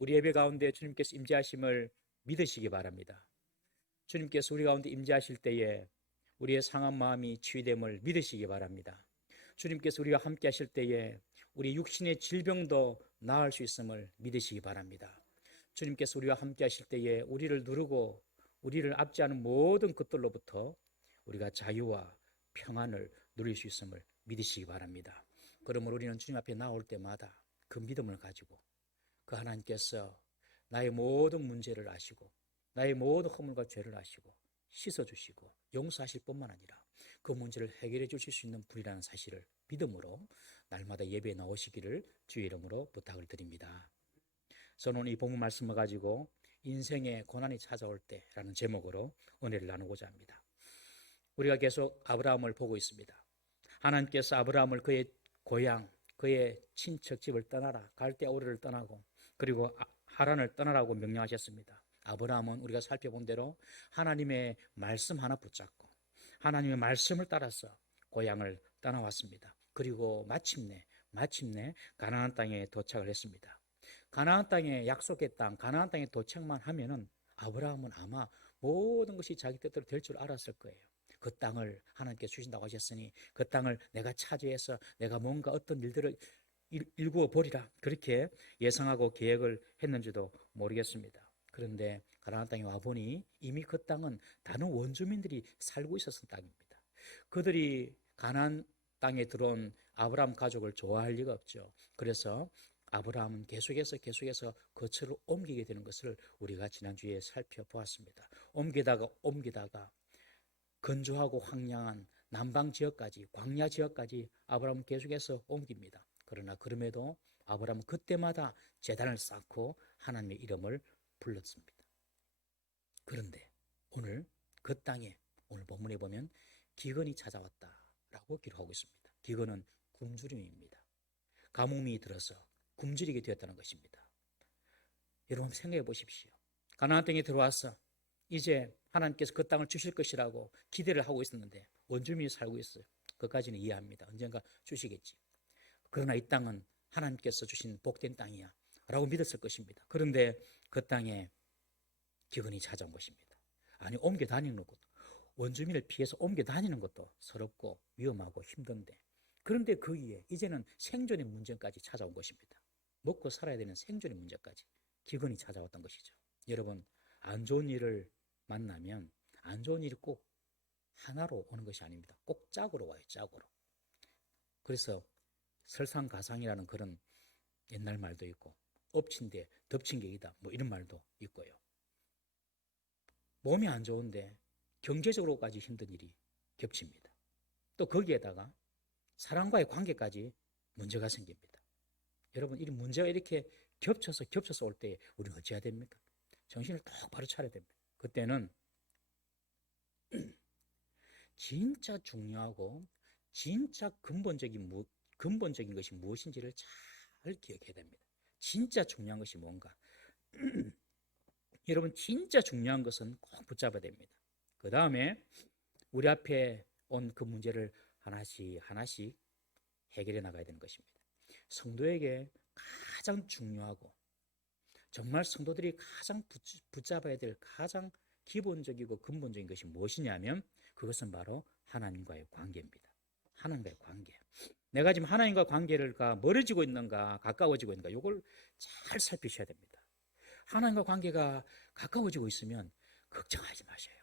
우리 예배 가운데 주님께서 임재하심을 믿으시기 바랍니다. 주님께서 우리 가운데 임재하실 때에 우리의 상한 마음이 치유됨을 믿으시기 바랍니다. 주님께서 우리와 함께 하실 때에 우리 육신의 질병도 나을 수 있음을 믿으시기 바랍니다. 주님께서 우리와 함께 하실 때에 우리를 누르고 우리를 압제하는 모든 것들로부터 우리가 자유와 평안을 누릴 수 있음을 믿으시기 바랍니다. 그러므로 우리는 주님 앞에 나올 때마다 그 믿음을 가지고 그 하나님께서 나의 모든 문제를 아시고 나의 모든 허물과 죄를 아시고 씻어주시고 용서하실 뿐만 아니라 그 문제를 해결해 주실 수 있는 분이라는 사실을 믿음으로 날마다 예배에 나오시기를 주의 이름으로 부탁을 드립니다. 저는 이 본문 말씀을 가지고 인생의 고난이 찾아올 때라는 제목으로 은혜를 나누고자 합니다. 우리가 계속 아브라함을 보고 있습니다. 하나님께서 아브라함을 그의 고향, 그의 친척집을 떠나라, 갈대아우르를 떠나고 그리고 하란을 떠나라고 명령하셨습니다. 아브라함은 우리가 살펴본 대로 하나님의 말씀 하나 붙잡고 하나님의 말씀을 따라서 고향을 떠나왔습니다. 그리고 마침내 가나안 땅에 도착을 했습니다. 가나안 땅에 약속의 땅, 가나안 땅에 도착만 하면은 아브라함은 아마 모든 것이 자기 뜻대로 될 줄 알았을 거예요. 그 땅을 하나님께서 주신다고 하셨으니 그 땅을 내가 차지해서 내가 뭔가 어떤 일들을 일구어 보리라 그렇게 예상하고 계획을 했는지도 모르겠습니다. 그런데 가나안 땅에 와보니 이미 그 땅은 다른 원주민들이 살고 있었던 땅입니다. 그들이 가나안 땅에 들어온 아브라함 가족을 좋아할 리가 없죠. 그래서 아브라함은 계속해서 거처를 옮기게 되는 것을 우리가 지난주에 살펴보았습니다. 옮기다가 건조하고 황량한 남방 지역까지, 광야 지역까지 아브라함은 계속해서 옮깁니다. 그러나 그럼에도 아브라함은 그때마다 제단을 쌓고 하나님의 이름을 불렀습니다. 그런데 오늘 그 땅에 오늘 본문에 보면 기근이 찾아왔다라고 기록하고 있습니다. 기근은 굶주림입니다. 가뭄이 들어서 굶주리게 되었다는 것입니다. 여러분 생각해 보십시오. 가나안 땅에 들어와서 이제 하나님께서 그 땅을 주실 것이라고 기대를 하고 있었는데 원주민이 살고 있어요. 그까지는 이해합니다. 언젠가 주시겠지. 그러나 이 땅은 하나님께서 주신 복된 땅이야 라고 믿었을 것입니다. 그런데 그 땅에 기근이 찾아온 것입니다. 아니 옮겨 다니는 것도 원주민을 피해서 옮겨 다니는 것도 서럽고 위험하고 힘든데 그런데 그 위에 이제는 생존의 문제까지 찾아온 것입니다. 먹고 살아야 되는 생존의 문제까지 기근이 찾아왔던 것이죠. 여러분 안 좋은 일을 만나면 안 좋은 일이 꼭 하나로 오는 것이 아닙니다. 꼭 짝으로 와요. 짝으로. 그래서 설상가상이라는 그런 옛날 말도 있고 엎친 데 덮친 게 이다 뭐 이런 말도 있고요. 몸이 안 좋은데 경제적으로까지 힘든 일이 겹칩니다. 또 거기에다가 사람과의 관계까지 문제가 생깁니다. 여러분 이 문제가 이렇게 겹쳐서 올 때 우리는 어찌해야 됩니까? 정신을 똑바로 차려야 됩니다. 그때는 진짜 중요하고 진짜 근본적인 것이 무엇인지를 잘 기억해야 됩니다. 진짜 중요한 것이 뭔가. 여러분 진짜 중요한 것은 꼭 붙잡아야 됩니다. 그 다음에 우리 앞에 온 그 문제를 하나씩 해결해 나가야 되는 것입니다. 성도에게 가장 중요하고 정말 성도들이 가장 붙잡아야 될 가장 기본적이고 근본적인 것이 무엇이냐면 그것은 바로 하나님과의 관계입니다. 하나님과의 관계. 내가 지금 하나님과 관계를 멀어지고 있는가 가까워지고 있는가 이걸 잘 살피셔야 됩니다. 하나님과 관계가 가까워지고 있으면 걱정하지 마세요.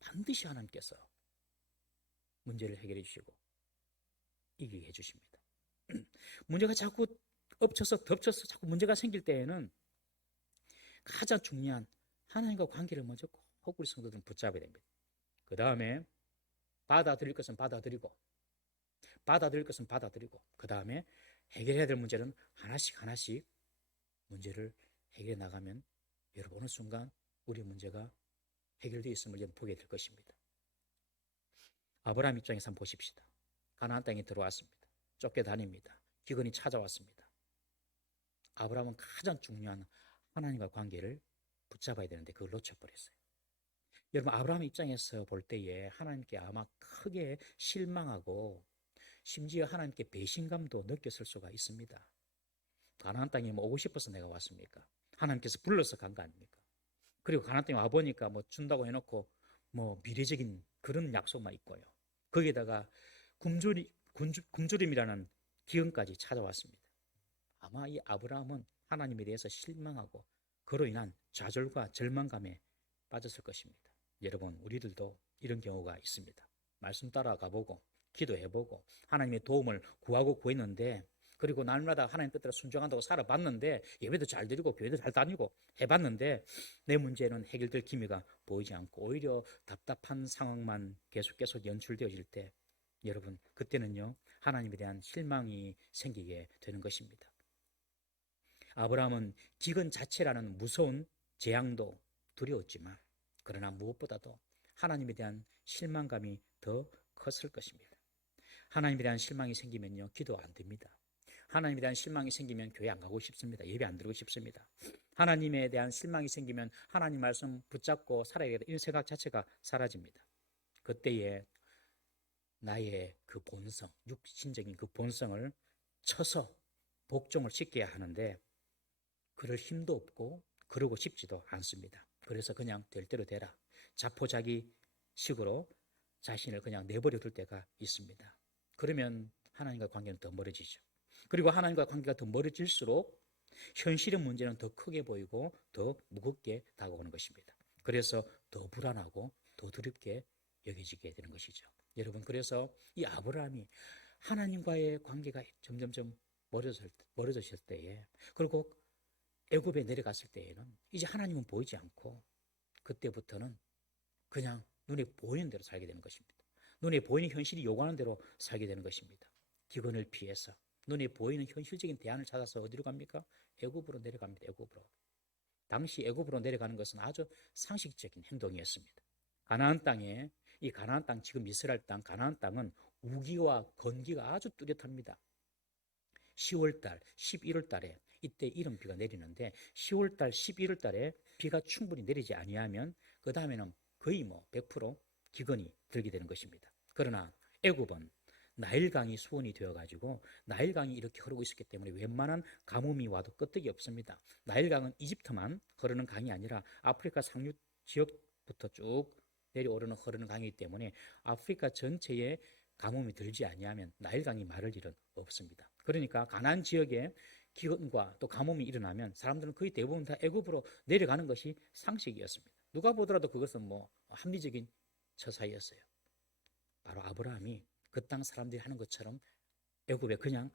반드시 하나님께서 문제를 해결해 주시고 이기게 해 주십니다. 문제가 자꾸 덮쳐서 자꾸 문제가 생길 때에는 가장 중요한 하나님과 관계를 먼저 꼭 우리 성도들은 붙잡아야 됩니다. 그 다음에 받아들일 것은 받아들이고 그 다음에 해결해야 될 문제는 하나씩 문제를 해결해 나가면 여러분 어느 순간 우리 문제가 해결되어 있음을 보게 될 것입니다. 아브라함 입장에서 한번 보십시다. 가나안 땅에 들어왔습니다. 쫓겨다닙니다. 기근이 찾아왔습니다. 아브라함은 가장 중요한 하나님과 관계를 붙잡아야 되는데 그걸 놓쳐버렸어요. 여러분 아브라함 입장에서 볼 때에 하나님께 아마 크게 실망하고 심지어 하나님께 배신감도 느꼈을 수가 있습니다. 가나안 땅에 뭐 오고 싶어서 내가 왔습니까? 하나님께서 불러서 간 거 아닙니까? 그리고 가나안 땅에 와보니까 뭐 준다고 해놓고 뭐 미래적인 그런 약속만 있고요. 거기에다가 굶주림이라는 기근까지 찾아왔습니다. 아마 이 아브라함은 하나님에 대해서 실망하고 그로 인한 좌절과 절망감에 빠졌을 것입니다. 여러분, 우리들도 이런 경우가 있습니다. 말씀 따라가 보고 기도해보고 하나님의 도움을 구하고 구했는데, 그리고 날마다 하나님 뜻대로 순종한다고 살아봤는데, 예배도 잘 드리고 교회도 잘 다니고 해봤는데 내 문제는 해결될 기미가 보이지 않고 오히려 답답한 상황만 계속 연출되어질 때, 여러분, 그때는요 하나님에 대한 실망이 생기게 되는 것입니다. 아브라함은 기근 자체라는 무서운 재앙도 두려웠지만, 그러나 무엇보다도 하나님에 대한 실망감이 더 컸을 것입니다. 하나님에 대한 실망이 생기면요 기도 안 됩니다. 하나님에 대한 실망이 생기면 교회 안 가고 싶습니다. 예배 안 드리고 싶습니다. 하나님에 대한 실망이 생기면 하나님 말씀 붙잡고 살아야겠다, 이런 생각 자체가 사라집니다. 그때에 나의 그 본성, 육신적인 그 본성을 쳐서 복종을 시켜야 하는데, 그럴 힘도 없고 그러고 싶지도 않습니다. 그래서 그냥 될 대로 되라, 자포자기식으로 자신을 그냥 내버려 둘 때가 있습니다. 그러면 하나님과 관계는 더 멀어지죠. 그리고 하나님과 관계가 더 멀어질수록 현실의 문제는 더 크게 보이고 더 무겁게 다가오는 것입니다. 그래서 더 불안하고 더 두렵게 여겨지게 되는 것이죠. 여러분, 그래서 이 아브라함이 하나님과의 관계가 점점점 멀어졌을 때에, 그리고 애굽에 내려갔을 때에는 이제 하나님은 보이지 않고 그때부터는 그냥 눈에 보이는 대로 살게 되는 것입니다. 눈에 보이는 현실이 요구하는 대로 살게 되는 것입니다. 기근을 피해서 눈에 보이는 현실적인 대안을 찾아서 어디로 갑니까? 애굽으로 내려갑니다. 애굽으로. 당시 애굽으로 내려가는 것은 아주 상식적인 행동이었습니다. 가나안 땅에, 이 가나안 땅, 지금 이스라엘 땅 가나안 땅은 우기와 건기가 아주 뚜렷합니다. 10월달, 11월달에 이때 이른 비가 내리는데, 10월달, 11월달에 비가 충분히 내리지 아니하면 그 다음에는 거의 100% 기근이 들게 되는 것입니다. 그러나 애굽은 나일강이 수원이 되어가지고 나일강이 이렇게 흐르고 있었기 때문에 웬만한 가뭄이 와도 끄떡이 없습니다. 나일강은 이집트만 흐르는 강이 아니라 아프리카 상류 지역부터 쭉 내려오르는 흐르는 강이기 때문에 아프리카 전체에 가뭄이 들지 아니하면 나일강이 마를 일은 없습니다. 그러니까 가나안 지역에 기근과 또 가뭄이 일어나면 사람들은 거의 대부분 다 애굽으로 내려가는 것이 상식이었습니다. 누가 보더라도 그것은 합리적인 처사였어요. 바로 아브라함이 그 땅 사람들이 하는 것처럼 애굽에 그냥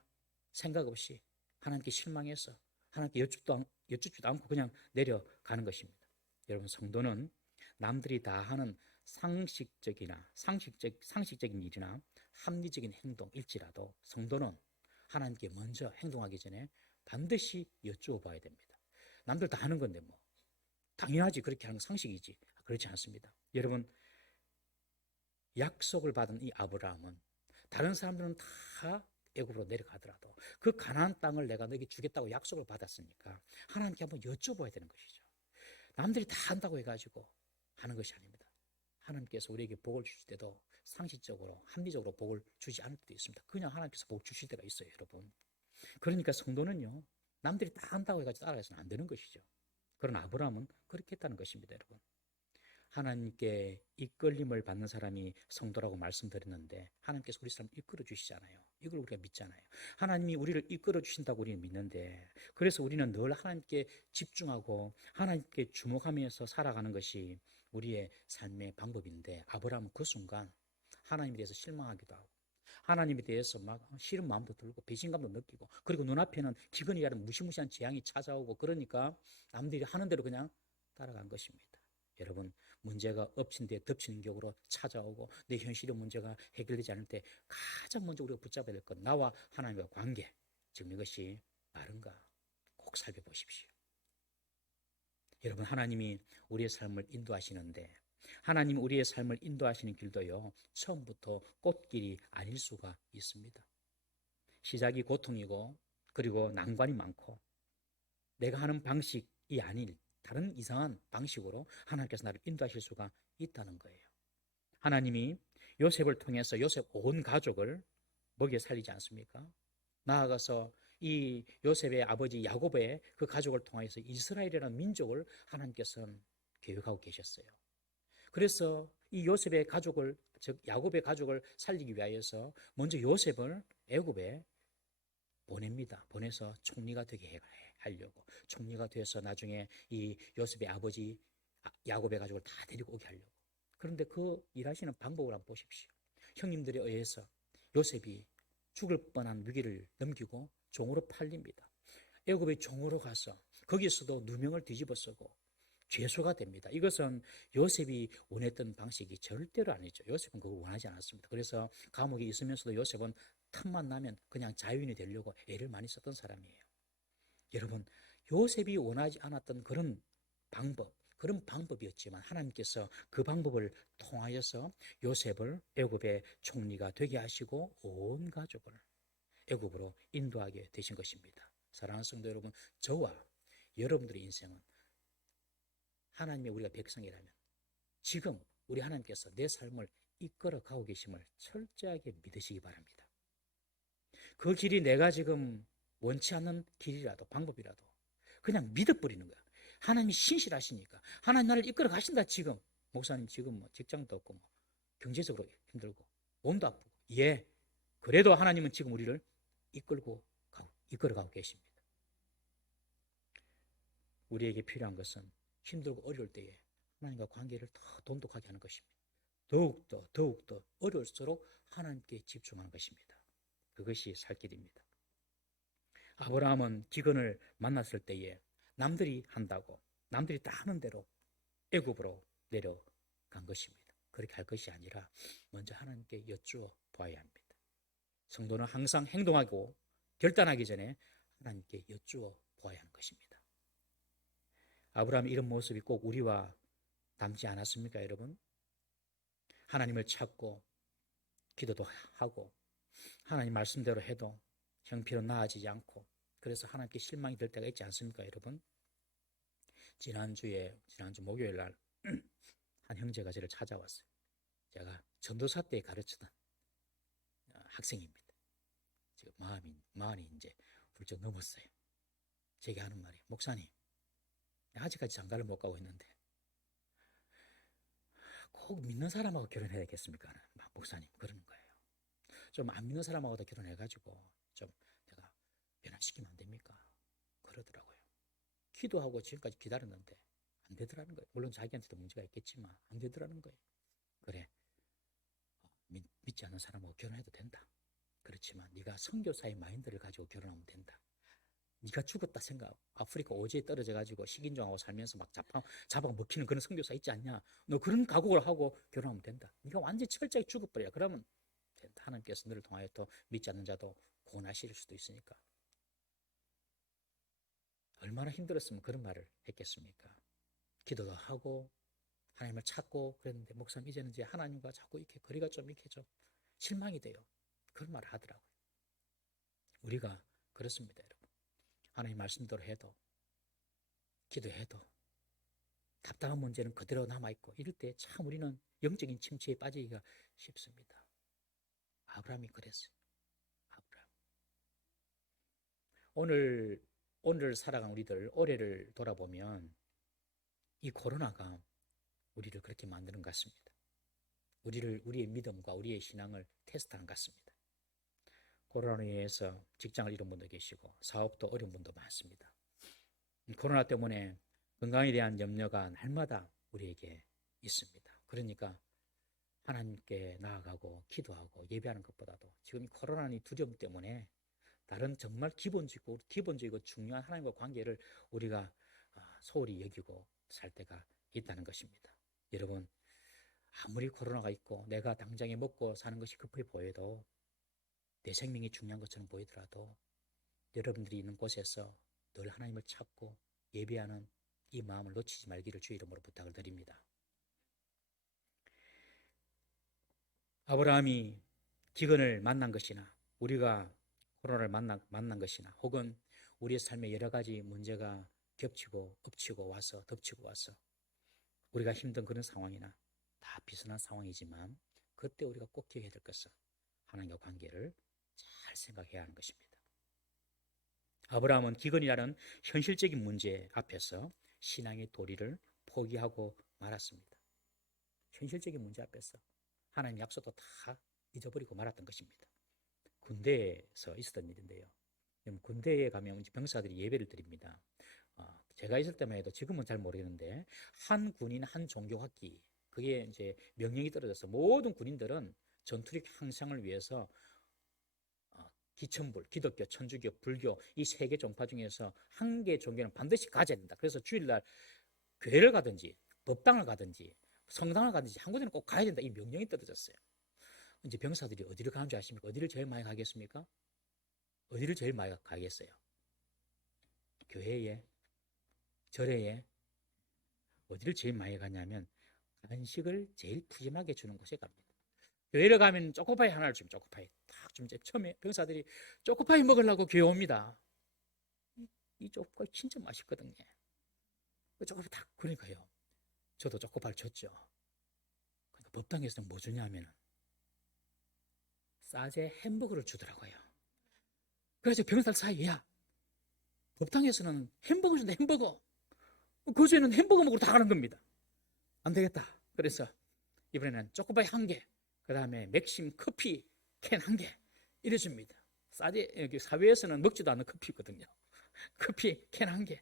생각 없이 하나님께 실망해서 하나님께 여쭙지도 않고 그냥 내려가는 것입니다. 여러분, 성도는 남들이 다 하는 상식적인 일이나 합리적인 행동일지라도 성도는 하나님께 먼저 행동하기 전에 반드시 여쭈어 봐야 됩니다. 남들 다 하는 건데 당연하지, 그렇게 하는 건 상식이지. 그렇지 않습니다. 여러분, 약속을 받은 이 아브라함은 다른 사람들은 다 애굽으로 내려가더라도 그 가나안 땅을 내가 너에게 주겠다고 약속을 받았으니까 하나님께 한번 여쭤봐야 되는 것이죠. 남들이 다 한다고 해가지고 하는 것이 아닙니다. 하나님께서 우리에게 복을 주실 때도 상식적으로 합리적으로 복을 주지 않을 때도 있습니다. 그냥 하나님께서 복 주실 때가 있어요, 여러분. 그러니까 성도는요, 남들이 다 한다고 해가지고 따라가서는 안 되는 것이죠. 그러나 아브라함은 그렇게 했다는 것입니다, 여러분. 하나님께 이끌림을 받는 사람이 성도라고 말씀드렸는데, 하나님께서 우리 사람 이끌어 주시잖아요. 이걸 우리가 믿잖아요. 하나님이 우리를 이끌어 주신다고 우리는 믿는데, 그래서 우리는 늘 하나님께 집중하고 하나님께 주목하면서 살아가는 것이 우리의 삶의 방법인데, 아브라함은 그 순간 하나님에 대해서 실망하기도 하고 하나님에 대해서 막 싫은 마음도 들고 배신감도 느끼고, 그리고 눈앞에는 기근이라는 무시무시한 재앙이 찾아오고, 그러니까 남들이 하는 대로 그냥 따라간 것입니다. 여러분, 문제가 엎친 데 덮치는 격으로 찾아오고 내 현실의 문제가 해결되지 않을 때 가장 먼저 우리가 붙잡아야 될 것, 나와 하나님과 관계, 지금 이것이 바른가 꼭 살펴보십시오. 여러분, 하나님이 우리의 삶을 인도하시는데, 하나님 우리의 삶을 인도하시는 길도요, 처음부터 꽃길이 아닐 수가 있습니다. 시작이 고통이고, 그리고 난관이 많고, 내가 하는 방식이 아닌 다른 이상한 방식으로 하나님께서 나를 인도하실 수가 있다는 거예요. 하나님이 요셉을 통해서 요셉 온 가족을 먹여 살리지 않습니까? 나아가서 이 요셉의 아버지 야곱의 그 가족을 통해서 이스라엘이라는 민족을 하나님께서는 계획하고 계셨어요. 그래서 이 요셉의 가족을, 즉 야곱의 가족을 살리기 위하여서 먼저 요셉을 애굽에 보냅니다. 보내서 총리가 되게 하려고. 총리가 돼서 나중에 이 요셉의 아버지 야곱의 가족을 다 데리고 오게 하려고. 그런데 그 일하시는 방법을 한번 보십시오. 형님들에 의해서 요셉이 죽을 뻔한 위기를 넘기고 종으로 팔립니다. 애굽의 종으로 가서 거기서도 누명을 뒤집어 쓰고 죄수가 됩니다. 이것은 요셉이 원했던 방식이 절대로 아니죠. 요셉은 그걸 원하지 않았습니다. 그래서 감옥에 있으면서도 요셉은 틈만 나면 그냥 자유인이 되려고 애를 많이 썼던 사람이에요. 여러분, 요셉이 원하지 않았던 그런 방법이었지만 하나님께서 그 방법을 통하여서 요셉을 애굽의 총리가 되게 하시고 온 가족을 애굽으로 인도하게 되신 것입니다. 사랑하는 성도 여러분, 저와 여러분들의 인생은 하나님의 우리가 백성이라면 지금 우리 하나님께서 내 삶을 이끌어 가고 계심을 철저하게 믿으시기 바랍니다. 그 길이 내가 지금 원치 않는 길이라도 방법이라도 그냥 믿어버리는 거야. 하나님이 신실하시니까 하나님 나를 이끌어 가신다. 지금 목사님 지금 뭐 직장도 없고 뭐 경제적으로 힘들고 몸도 아프고 예, 그래도 하나님은 지금 우리를 이끌어 가고 계십니다. 우리에게 필요한 것은 힘들고 어려울 때에 하나님과 관계를 더 돈독하게 하는 것입니다. 더욱더 어려울수록 하나님께 집중하는 것입니다. 그것이 살 길입니다. 아브라함은 기근을 만났을 때에 남들이 한다고 남들이 다 하는 대로 애굽으로 내려간 것입니다. 그렇게 할 것이 아니라 먼저 하나님께 여쭈어 봐야 합니다. 성도는 항상 행동하고 결단하기 전에 하나님께 여쭈어 보아야 하는 것입니다. 아브라함의 이런 모습이 꼭 우리와 닮지 않았습니까, 여러분? 하나님을 찾고 기도도 하고 하나님 말씀대로 해도 형편은 나아지지 않고 그래서 하나님께 실망이 될 때가 있지 않습니까, 여러분? 지난주 목요일 날 한 형제가 저를 찾아왔어요. 제가 전도사 때 가르치던 학생입니다. 지금 마흔이 이제 훌쩍 넘었어요. 제게 하는 말이 목사님, 아직까지 장가를 못 가고 있는데 꼭 믿는 사람하고 결혼해야겠습니까? 목사님 그러는 거예요. 좀 안 믿는 사람하고도 결혼해가지고 좀 내가 변화시키면 안 됩니까? 그러더라고요. 기도하고 지금까지 기다렸는데 안 되더라는 거예요. 물론 자기한테도 문제가 있겠지만 안 되더라는 거예요. 그래, 믿지 않는 사람하고 결혼해도 된다. 그렇지만 네가 선교사의 마인드를 가지고 결혼하면 된다. 네가 죽었다 생각, 아프리카 오지에 떨어져가지고 식인종하고 살면서 막 잡아 먹히는 그런 선교사 있지 않냐? 너 그런 각오를 하고 결혼하면 된다. 네가 완전히 철저하게 죽어버려. 그러면 된다. 하나님께서 너를 통하여 또 믿지 않는 자도 구원하실 수도 있으니까. 얼마나 힘들었으면 그런 말을 했겠습니까? 기도도 하고 하나님을 찾고 그랬는데 목사님 이제는 이제 하나님과 자꾸 이렇게 거리가 좀 이렇게 좀 실망이 돼요. 그런 말을 하더라고요. 우리가 그렇습니다, 여러분. 하나님 말씀대로 해도 기도해도 답답한 문제는 그대로 남아있고 이럴 때 참 우리는 영적인 침체에 빠지기가 쉽습니다. 아브라함이 그랬어요. 아브라함. 오늘 살아간 우리들 올해를 돌아보면 이 코로나가 우리를 그렇게 만드는 것 같습니다. 우리의 믿음과 우리의 신앙을 테스트하는 것 같습니다. 코로나로 인해서 직장을 잃은 분도 계시고 사업도 어려운 분도 많습니다. 코로나 때문에 건강에 대한 염려가 날마다 우리에게 있습니다. 그러니까 하나님께 나아가고 기도하고 예배하는 것보다도 지금 코로나의 두려움 때문에 다른 정말 기본적이고 중요한 하나님과 관계를 우리가 소홀히 여기고 살 때가 있다는 것입니다. 여러분, 아무리 코로나가 있고 내가 당장에 먹고 사는 것이 급해 보여도 내 생명이 중요한 것처럼 보이더라도 여러분들이 있는 곳에서 늘 하나님을 찾고 예배하는 이 마음을 놓치지 말기를 주의 이름으로 부탁을 드립니다. 아브라함이 기근을 만난 것이나 우리가 코로나를 만난 것이나 혹은 우리의 삶에 여러 가지 문제가 겹치고 엎치고 와서 덮치고 와서 우리가 힘든 그런 상황이나 다 비슷한 상황이지만 그때 우리가 꼭 기억해야 될 것은 하나님과 관계를 잘 생각해야 하는 것입니다. 아브라함은 기근이라는 현실적인 문제 앞에서 신앙의 도리를 포기하고 말았습니다. 현실적인 문제 앞에서 하나님 약속도 다 잊어버리고 말았던 것입니다. 군대에서 있었던 일인데요. 군대에 가면 병사들이 예배를 드립니다. 제가 있을 때만 해도 지금은 잘 모르겠는데 한 군인 한 종교학기 그게 이제 명령이 떨어져서 모든 군인들은 전투력 향상을 위해서 기천불, 기독교, 천주교, 불교 이 세 개 종파 중에서 한 개 종교는 반드시 가져야 된다. 그래서 주일날 교회를 가든지 법당을 가든지 성당을 가든지 한 군데는 꼭 가야 된다. 이 명령이 떨어졌어요. 이제 병사들이 어디를 가는 줄 아십니까? 어디를 제일 많이 가겠습니까? 어디를 제일 많이 가겠어요? 교회에, 절에에. 어디를 제일 많이 가냐면 간식을 제일 푸짐하게 주는 곳에 갑니다. 교회를 가면 초코파이 하나를 주면 초코파이 딱 좀 처음에 병사들이 초코파이 먹으려고 교회 옵니다. 이 초코파이 진짜 맛있거든요. 초코파이 딱 그러니까요. 저도 초코파이를 줬죠. 그러니까 법당에서는 뭐 주냐면 싸제 햄버거를 주더라고요. 그래서 병사들 사이에 야 법당에서는 햄버거 준다 햄버거. 거주에는 햄버거 먹으러 다 가는 겁니다. 안 되겠다. 그래서 이번에는 초코파이 1개, 그 다음에 맥심 커피 캔 1개 이래 줍니다. 여기 사회에서는 먹지도 않는 커피거든요. 커피 캔 1개,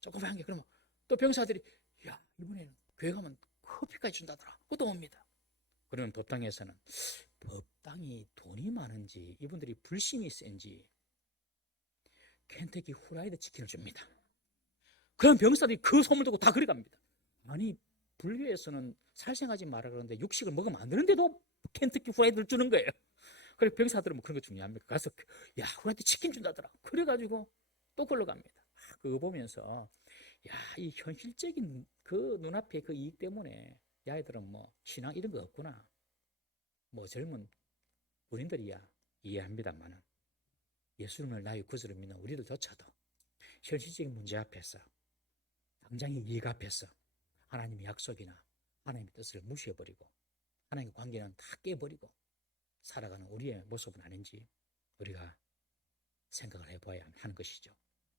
초코파이 1개. 그러면 또 병사들이 야 이번에는 교회 가면 커피까지 준다더라. 그것도 옵니다. 그러면 법당에서는 법당이 돈이 많은지 이분들이 불신이 센지 켄터키 후라이드 치킨을 줍니다. 그럼 병사들이 그 소문 듣고 다 그리 갑니다. 아니 불교에서는 살생하지 마라 그러는데 육식을 먹으면 안 되는데도 켄터키 후라이드를 주는 거예요. 그래 병사들은 뭐 그런 거 중요합니까? 가서 야 후라이드 치킨 준다더라. 그래가지고 또 걸러 갑니다. 그거 보면서 야 이 현실적인 그 눈앞에 그 이익 때문에 야 애들은 뭐 신앙 이런 거 없구나. 뭐 젊은 군인들이야 이해합니다만은 예수님을 나의 구주로 믿는 우리들조차도 현실적인 문제 앞에서 당장의 이익 앞에서 하나님의 약속이나 하나님의 뜻을 무시해버리고 하나님의 관계는 다 깨버리고 살아가는 우리의 모습은 아닌지 우리가 생각을 해봐야 하는 것이죠.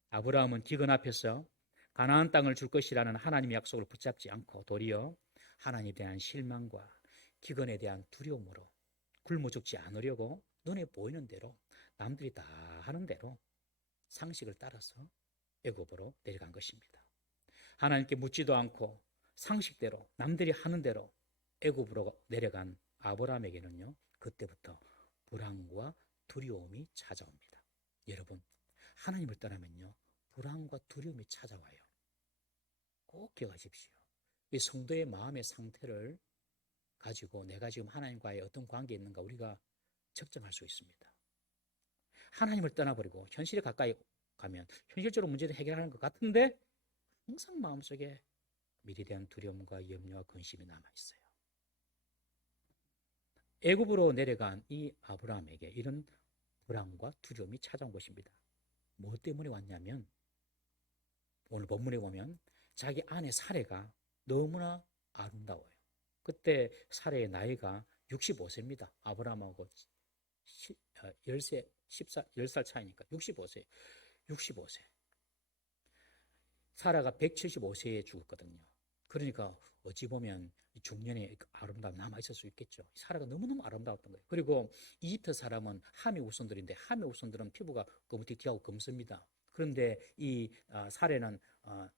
아브라함은 기근 앞에서 가나안 땅을 줄 것이라는 하나님의 약속을 붙잡지 않고 도리어 하나님에 대한 실망과 기근에 대한 두려움으로 굶어 죽지 않으려고 눈에 보이는 대로 남들이 다 하는 대로 상식을 따라서 애굽으로 내려간 것입니다. 하나님께 묻지도 않고 상식대로 남들이 하는 대로 애굽으로 내려간 아브라함에게는요 그때부터 불안과 두려움이 찾아옵니다. 여러분 하나님을 떠나면요 불안과 두려움이 찾아와요. 꼭 기억하십시오. 이 성도의 마음의 상태를 가지고 내가 지금 하나님과의 어떤 관계에 있는가 우리가 측정할 수 있습니다. 하나님을 떠나버리고 현실에 가까이 가면 현실적으로 문제를 해결하는 것 같은데 항상 마음속에 미래에 대한 두려움과 염려와 근심이 남아있어요. 애굽으로 내려간 이 아브라함에게 이런 불안과 두려움이 찾아온 것입니다. 뭐 때문에 왔냐면 오늘 본문에 보면 자기 아내 사레가 너무나 아름다워요. 그때 사레의 나이가 65세입니다. 아브라함하고 10살 차이니까 65세. 사라가 175세에 죽었거든요. 그러니까 어찌 보면 중년에 아름다움 남아있을 수 있겠죠. 사라가 너무너무 아름다웠던 거예요. 그리고 이집트 사람은 하미 후손들인데 하미 후손들은 피부가 검티티하고 검습니다. 그런데 이 사례는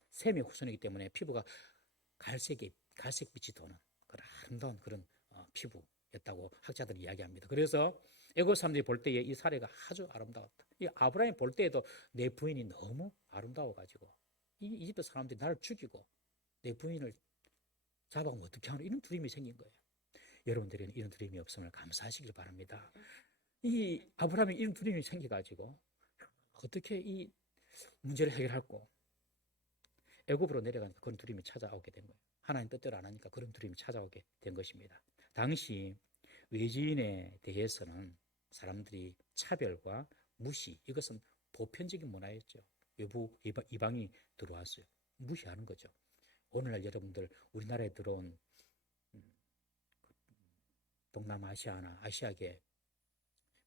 셈의 후손이기 때문에 피부가 갈색빛이 도는 그런 아름다운 그런 피부였다고 학자들이 이야기합니다. 그래서 애굽 사람들이 볼 때에 이 사례가 아주 아름다웠다. 이 아브라함이 볼 때에도 내 부인이 너무 아름다워가지고 이 이집트 사람들이 나를 죽이고 내 부인을 잡아오면 어떻게 하나 이런 두려움이 생긴 거예요. 여러분들은 이런 두려움이 없음을 감사하시길 바랍니다. 이 아브라함이 이런 두려움이 생겨가지고 어떻게 이 문제를 해결할고 애굽으로 내려가니까 그런 두려움이 찾아오게 된 거예요. 하나님 뜻대로 안 하니까 그런 두려움이 찾아오게 된 것입니다. 당시 외지인에 대해서는 사람들이 차별과 무시 이것은 보편적인 문화였죠. 외부 이방이 들어왔어요. 무시하는 거죠. 오늘날 여러분들 우리나라에 들어온 동남아시아나 아시아계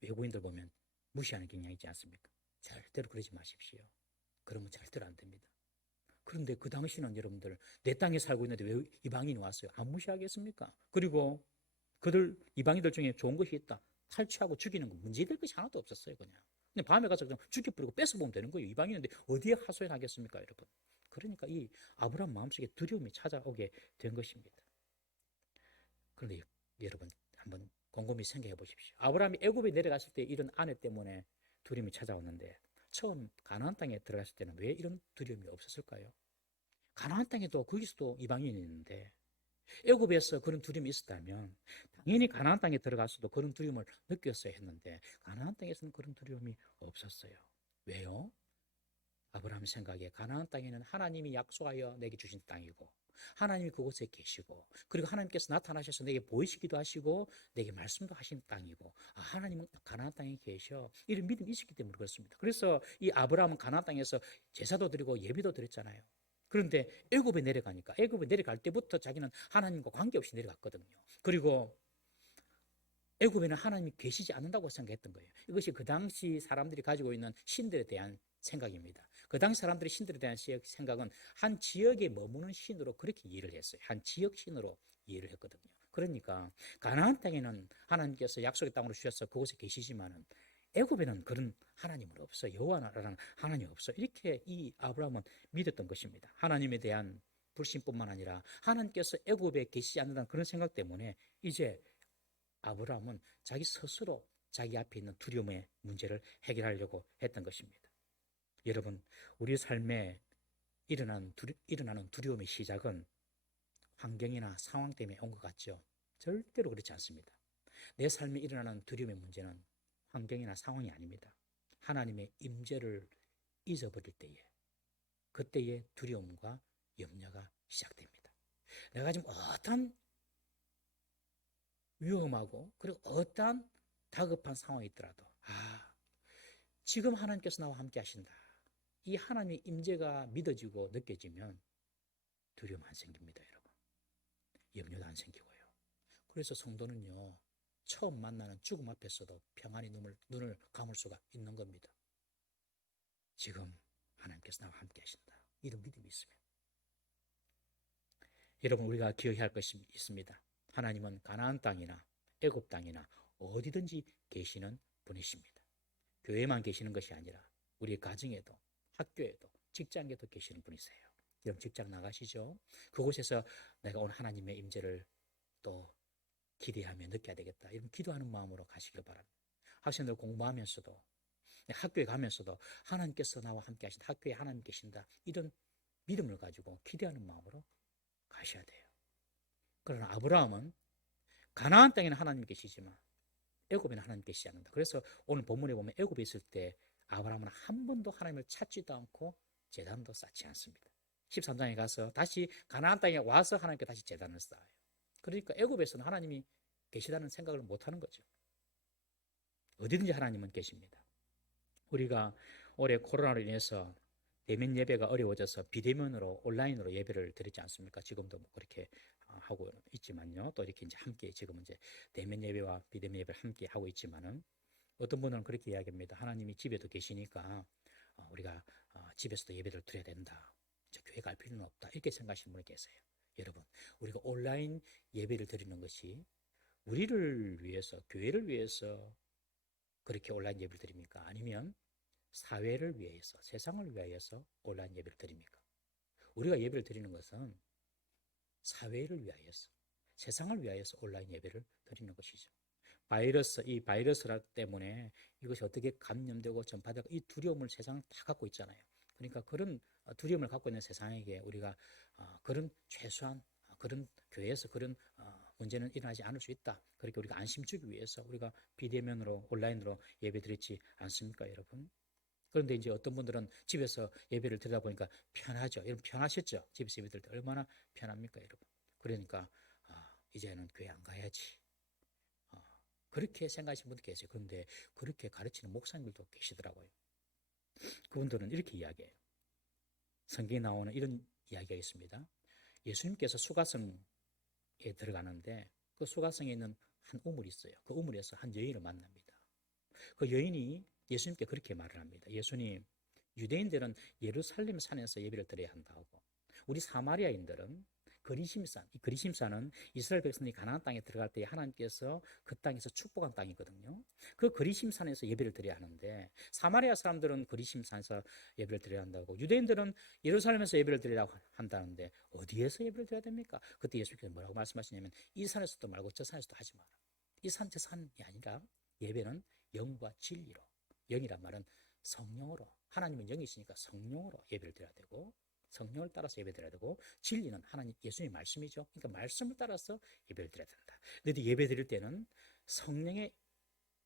외국인들 보면 무시하는 경향이 있지 않습니까? 절대로 그러지 마십시오. 그러면 절대로 안 됩니다. 그런데 그 당시는 여러분들 내 땅에 살고 있는데 왜 이방인이 왔어요? 안 무시하겠습니까? 그리고 그들 이방인들 중에 좋은 것이 있다. 탈취하고 죽이는 거 문제될 것이 하나도 없었어요. 그냥. 근데 밤에 가서 그냥 죽여버리고 뺏어보면 되는 거예요. 이방인인데 어디에 하소연하겠습니까, 여러분? 그러니까 이 아브라함 마음속에 두려움이 찾아오게 된 것입니다. 그런데 여러분 한번 곰곰이 생각해 보십시오. 아브라함이 애굽에 내려갔을 때 이런 아내 때문에 두려움이 찾아왔는데 처음 가나안 땅에 들어갔을 때는 왜 이런 두려움이 없었을까요? 가나안 땅에도 거기서도 이방인이 있는데 애굽에서 그런 두려움이 있었다면 당연히 가나안 땅에 들어가서도 그런 두려움을 느꼈어야 했는데 가나안 땅에서는 그런 두려움이 없었어요. 왜요? 아브라함 생각에 가나안 땅에는 하나님이 약속하여 내게 주신 땅이고 하나님이 그곳에 계시고 그리고 하나님께서 나타나셔서 내게 보이시기도 하시고 내게 말씀도 하신 땅이고 하나님은 가나안 땅에 계셔 이런 믿음이 있었기 때문에 그렇습니다. 그래서 이 아브라함은 가나안 땅에서 제사도 드리고 예비도 드렸잖아요. 그런데 애굽에 내려가니까 애굽에 내려갈 때부터 자기는 하나님과 관계없이 내려갔거든요. 그리고 애굽에는 하나님이 계시지 않는다고 생각했던 거예요. 이것이 그 당시 사람들이 가지고 있는 신들에 대한 생각입니다. 그 당시 사람들의 신들에 대한 생각은 한 지역에 머무는 신으로 그렇게 이해를 했어요. 한 지역 신으로 이해를 했거든요. 그러니까 가나안 땅에는 하나님께서 약속의 땅으로 주셔서 그곳에 계시지만은 애굽에는 그런 하나님은 없어. 여호와라는 하나님이 없어. 이렇게 이 아브라함은 믿었던 것입니다. 하나님에 대한 불신뿐만 아니라 하나님께서 애굽에 계시지 않는다는 그런 생각 때문에 이제 아브라함은 자기 스스로 자기 앞에 있는 두려움의 문제를 해결하려고 했던 것입니다. 여러분, 우리 삶에 일어나는 두려움의 시작은 환경이나 상황 때문에 온 것 같죠? 절대로 그렇지 않습니다. 내 삶에 일어나는 두려움의 문제는 환경이나 상황이 아닙니다. 하나님의 임재를 잊어버릴 때에 그때의 두려움과 염려가 시작됩니다. 내가 지금 어떤 위험하고 그리고 어떠한 다급한 상황이 있더라도 지금 하나님께서 나와 함께 하신다. 이 하나님의 임재가 믿어지고 느껴지면 두려움 안 생깁니다, 여러분. 염려도 안 생기고요. 그래서 성도는요, 처음 만나는 죽음 앞에서도 평안히 눈을 감을 수가 있는 겁니다. 지금 하나님께서 나와 함께 하신다. 이런 믿음이 있으면. 여러분, 우리가 기억해야 할 것이 있습니다. 하나님은 가나안 땅이나 애굽 땅이나 어디든지 계시는 분이십니다. 교회만 계시는 것이 아니라 우리 가정에도 학교에도 직장에도 계시는 분이세요. 여러분 직장 나가시죠? 그곳에서 내가 오늘 하나님의 임재를 또 기대하며 느껴야 되겠다. 이런 기도하는 마음으로 가시길 바랍니다. 학생들 공부하면서도 학교에 가면서도 하나님께서 나와 함께 하신다. 학교에 하나님 계신다. 이런 믿음을 가지고 기대하는 마음으로 가셔야 돼요. 그러나 아브라함은 가나안 땅에는 하나님 계시지만 애굽에는 하나님 계시지 않는다. 그래서 오늘 본문에 보면 애굽에 있을 때 아브라함은 한 번도 하나님을 찾지도 않고 제단도 쌓지 않습니다. 13장에 가서 다시 가나안 땅에 와서 하나님께 다시 제단을 쌓아요. 그러니까 애굽에서는 하나님이 계시다는 생각을 못하는 거죠. 어디든지 하나님은 계십니다. 우리가 올해 코로나로 인해서 대면 예배가 어려워져서 비대면으로 온라인으로 예배를 드리지 않습니까? 지금도 뭐 그렇게 하고 있지만요. 또 이렇게 이제 함께 지금 이제 대면 예배와 비대면 예배를 함께 하고 있지만은 어떤 분들은 그렇게 이야기합니다. 하나님이 집에도 계시니까 우리가 집에서도 예배를 드려야 된다. 교회 갈 필요는 없다. 이렇게 생각하시는 분이 계세요. 여러분, 우리가 온라인 예배를 드리는 것이 우리를 위해서, 교회를 위해서 그렇게 온라인 예배를 드립니까? 아니면 사회를 위해서, 세상을 위하여서 온라인 예배를 드립니까? 우리가 예배를 드리는 것은 사회를 위하여서, 세상을 위하여서 온라인 예배를 드리는 것이죠. 이 바이러스 때문에 이것이 어떻게 감염되고 전파되고 이 두려움을 세상은 다 갖고 있잖아요. 그러니까 그런 두려움을 갖고 있는 세상에게 우리가 그런 최소한 그런 교회에서 그런 문제는 일어나지 않을 수 있다. 그렇게 우리가 안심 주기 위해서 우리가 비대면으로 온라인으로 예배 드리지 않습니까, 여러분? 그런데 이제 어떤 분들은 집에서 예배를 드리다 보니까 편하죠. 여러분 편하셨죠? 집에서 예배 드릴 때 얼마나 편합니까, 여러분? 그러니까 이제는 교회 안 가야지. 그렇게 생각하시는 분도 계세요. 그런데 그렇게 가르치는 목사님들도 계시더라고요. 그분들은 이렇게 이야기해요. 성경에 나오는 이런 이야기가 있습니다. 예수님께서 수가성에 들어가는데 그 수가성에 있는 한 우물이 있어요. 그 우물에서 한 여인을 만납니다. 그 여인이 예수님께 그렇게 말을 합니다. 예수님, 유대인들은 예루살렘 산에서 예배를 드려야 한다고, 우리 사마리아인들은 그리심산, 이 그리심산은 이스라엘 백성이 가나안 땅에 들어갈 때 하나님께서 그 땅에서 축복한 땅이거든요. 그 그리심산에서 예배를 드려야 하는데, 사마리아 사람들은 그리심산에서 예배를 드려야 한다고, 유대인들은 예루살렘에서 예배를 드리라고 한다는데 어디에서 예배를 드려야 됩니까? 그때 예수님께서 뭐라고 말씀하시냐면, 이 산에서도 말고 저 산에서도 하지 마라. 이 산, 저 산이 아니라 예배는 영과 진리로, 영이란 말은 성령으로, 하나님은 영이시니까 성령으로 예배를 드려야 되고, 성령을 따라서 예배드려야 되고, 진리는 하나님 예수님의 말씀이죠. 그러니까 말씀을 따라서 예배를 드려야 된다. 그런데 예배 드릴 때는 성령의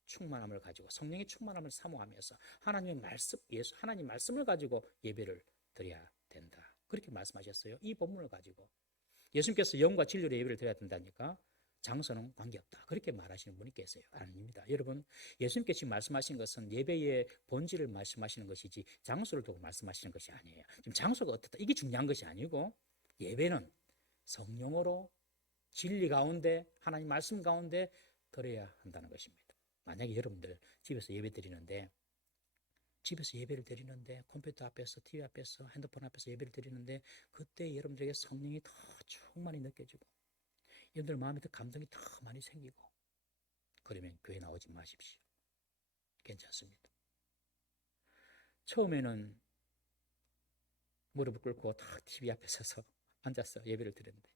충만함을 가지고, 성령의 충만함을 사모하면서 하나님의 말씀, 하나님 말씀을 가지고 예배를 드려야 된다. 그렇게 말씀하셨어요. 이 본문을 가지고 예수님께서 영과 진리로 예배를 드려야 된다니까 장소는 관계없다, 그렇게 말하시는 분이 계세요. 아닙니다. 여러분, 예수님께서 지금 말씀하신 것은 예배의 본질을 말씀하시는 것이지 장소를 두고 말씀하시는 것이 아니에요. 지금 장소가 어떻다, 이게 중요한 것이 아니고, 예배는 성령으로 진리 가운데, 하나님 말씀 가운데 드려야 한다는 것입니다. 만약에 여러분들 집에서 예배를 드리는데 컴퓨터 앞에서, TV 앞에서, 핸드폰 앞에서 예배를 드리는데 그때 여러분들에게 성령이 더 충만히 느껴지고 여러분들 마음에 더 감동이 더 많이 생기고, 그러면 교회 나오지 마십시오. 괜찮습니다. 처음에는 무릎을 꿇고 다 TV 앞에 서서 앉아서 예배를 드렸는데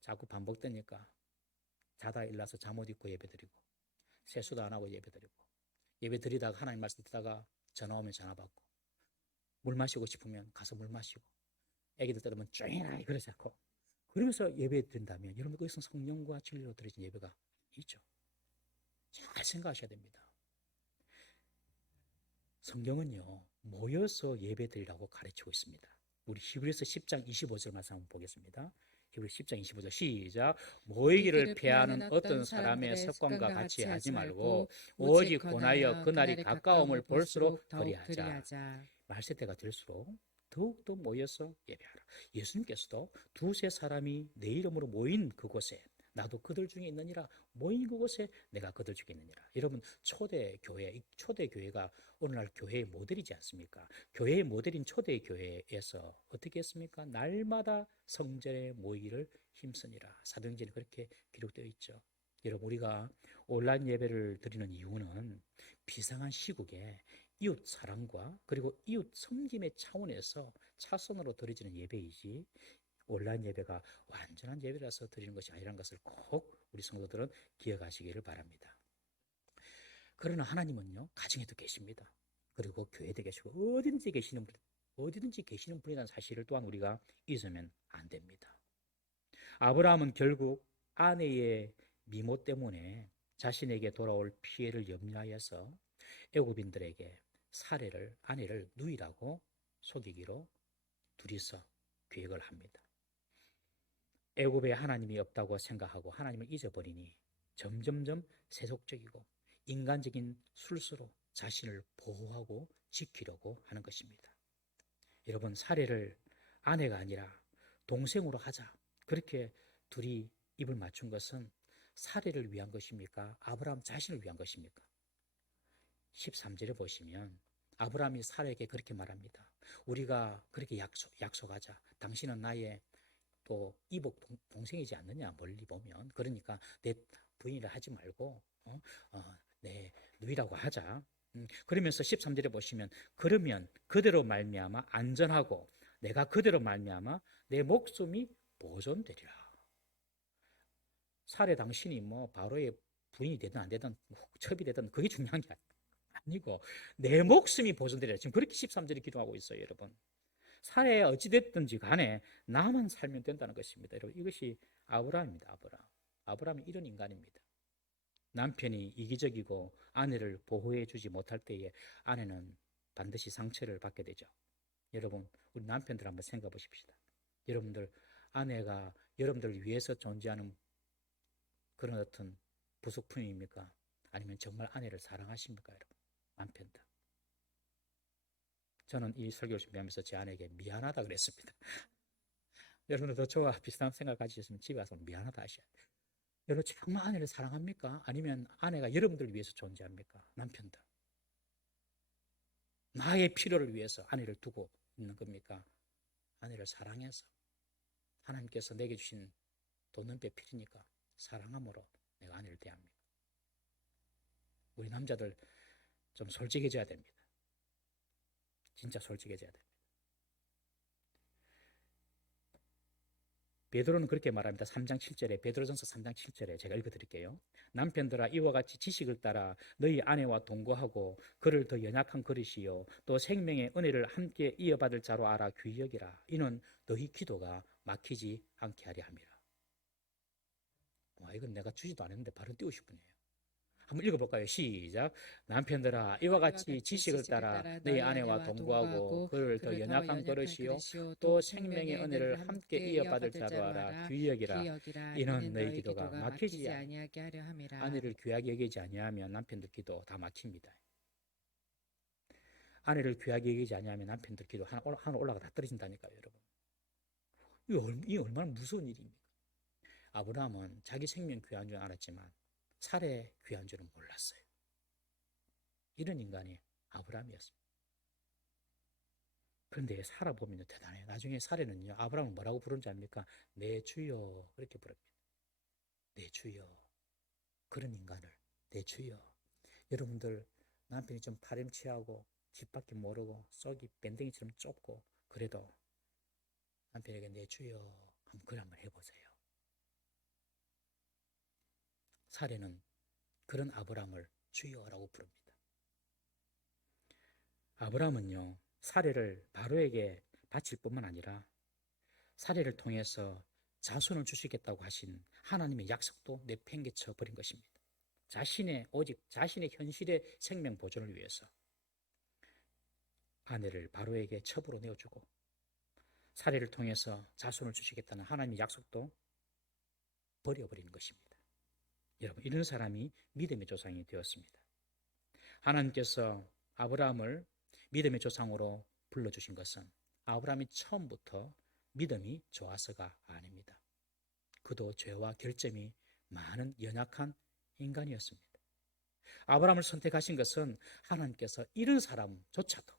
자꾸 반복되니까 자다 일어나서 잠옷 입고 예배드리고, 세수도 안 하고 예배드리고, 예배드리다가 하나님 말씀 듣다가 전화 오면 전화 받고, 물 마시고 싶으면 가서 물 마시고, 애기들 때리면 쫑이나 그러지 않고, 그러면서 예배 드린다면 여러분, 그것은 성령과 진리로 드려진 예배가 아니죠. 잘 생각하셔야 됩니다. 성경은요, 모여서 예배 드리라고 가르치고 있습니다. 우리 히브리서 10장 25절 말씀 한번 보겠습니다. 히브리서 10장 25절 시작. 모이기를 피하는 어떤 사람의 습관과 같이 하지 말고 오직 권하여 그날이 가까움을 볼수록 그리하자. 말세 때가 될수록 더욱더 모여서 예배하라. 예수님께서도 두세 사람이 내 이름으로 모인 그곳에 나도 그들 중에 있느니라, 모인 그곳에 내가 그들 중에 있느니라. 여러분, 초대교회가 오늘날 교회의 모델이지 않습니까? 교회의 모델인 초대교회에서 어떻게 했습니까? 날마다 성전에 모이기를 힘쓰니라. 사도행전에 그렇게 기록되어 있죠. 여러분, 우리가 온라인 예배를 드리는 이유는 비상한 시국에 이웃 사랑과 그리고 이웃 섬김의 차원에서 차선으로 드려지는 예배이지, 온라인 예배가 완전한 예배라서 드리는 것이 아니라는 것을 꼭 우리 성도들은 기억하시기를 바랍니다. 그러나 하나님은요, 가정에도 계십니다. 그리고 교회도 계시고 어디든지 계시는 분이라는 사실을 또한 우리가 잊으면 안 됩니다. 아브라함은 결국 아내의 미모 때문에 자신에게 돌아올 피해를 염려하여서 애굽인들에게 아내를 누이라고 속이기로 둘이서 계획을 합니다. 애굽에 하나님이 없다고 생각하고 하나님을 잊어버리니 점점점 세속적이고 인간적인 술수로 자신을 보호하고 지키려고 하는 것입니다. 여러분, 사례를 아내가 아니라 동생으로 하자, 그렇게 둘이 입을 맞춘 것은 사례를 위한 것입니까? 아브라함 자신을 위한 것입니까? 13절에 보시면 아브라함이 사례에게 그렇게 말합니다. 우리가 그렇게 약속하자. 당신은 나의 또 이복 동생이지 않느냐, 멀리 보면. 그러니까 내 부인이라 하지 말고 내 누이라고 하자. 그러면서 13절에 보시면 그러면 그대로 말미암아 안전하고 내가 그대로 말미암아 내 목숨이 보존되리라. 사례 당신이 뭐 바로의 부인이 되든 안 되든 첩이 되든 그게 중요한 게 아니고 내 목숨이 보존되리라. 지금 그렇게 13절에 기도하고 있어요, 여러분. 사례에 어찌됐든지 간에 나만 살면 된다는 것입니다. 여러분, 이것이 아브라함입니다. 아브라함이 이런 인간입니다. 남편이 이기적이고 아내를 보호해 주지 못할 때에 아내는 반드시 상처를 받게 되죠. 여러분, 우리 남편들 한번 생각해 보십시다. 여러분들 아내가 여러분들을 위해서 존재하는 그런 어떤 부속품입니까? 아니면 정말 아내를 사랑하십니까, 여러분? 남편들. 저는 이 설교를 준비하면서 제 아내에게 미안하다 그랬습니다. 여러분들도 저와 비슷한 생각 가지셨으면 집에 와서 미안하다 하셔야 돼요. 여러분, 정말 아내를 사랑합니까? 아니면 아내가 여러분들을 위해서 존재합니까? 남편들. 나의 필요를 위해서 아내를 두고 있는 겁니까? 아내를 사랑해서 하나님께서 내게 주신 돈은 배필이니까 사랑함으로 내가 아내를 대합니다. 우리 남자들 좀 솔직해져야 됩니다. 진짜 솔직해져야 됩니다. 베드로는 그렇게 말합니다. 3장 7절에 베드로전서 3장 7절에 제가 읽어드릴게요. 남편들아 이와 같이 지식을 따라 너희 아내와 동거하고 그를 더 연약한 그릇이요 또 생명의 은혜를 함께 이어받을 자로 알아 귀히 여기라. 이는 너희 기도가 막히지 않게 하려 함이라. 와, 이건 내가 주지도 않았는데 바로 띄우실 분이에요. 한번 읽어볼까요? 시작. 남편들아 이와 같이 지식을 따라 너희 아내와 동거하고 그를 더 연약한 그릇이요 또 생명의 은혜를 함께 이어받을 자로 알아 귀히 여기라. 이는 너희 기도가 막히지 아니하게 하려 함이라. 아내를 귀하게 여기지 아니하면 남편들 기도 다 막힙니다. 아내를 귀하게 여기지 아니하면 남편들 기도 하나 올라가 다 떨어진다니까요, 여러분. 이게 얼마나 무서운 일입니까? 아브라함은 자기 생명 귀한 줄 알았지만 살의 귀한 줄은 몰랐어요. 이런 인간이 아브라함이었습니다. 그런데 살아보면 대단해요. 나중에 살에는요, 아브라함은 뭐라고 부른지 압니까? 내 주여, 그렇게 부릅니다. 내 주여. 그런 인간을, 내 주여. 여러분들, 남편이 좀 파렴치하고, 뒷밖에 모르고, 썩이 밴댕이처럼 좁고, 그래도 남편에게 내 주여, 한번 해보세요. 사례는 그런 아브라함을 주여라고 부릅니다. 아브라함은요, 사례를 바로에게 바칠 뿐만 아니라 사례를 통해서 자손을 주시겠다고 하신 하나님의 약속도 내팽개쳐 버린 것입니다. 오직 자신의 현실의 생명 보존을 위해서 아내를 바로에게 첩으로 내어주고 사례를 통해서 자손을 주시겠다는 하나님의 약속도 버려버리는 것입니다. 여러분, 이런 사람이 믿음의 조상이 되었습니다. 하나님께서 아브라함을 믿음의 조상으로 불러주신 것은 아브라함이 처음부터 믿음이 좋아서가 아닙니다. 그도 죄와 결점이 많은 연약한 인간이었습니다. 아브라함을 선택하신 것은 하나님께서 이런 사람조차도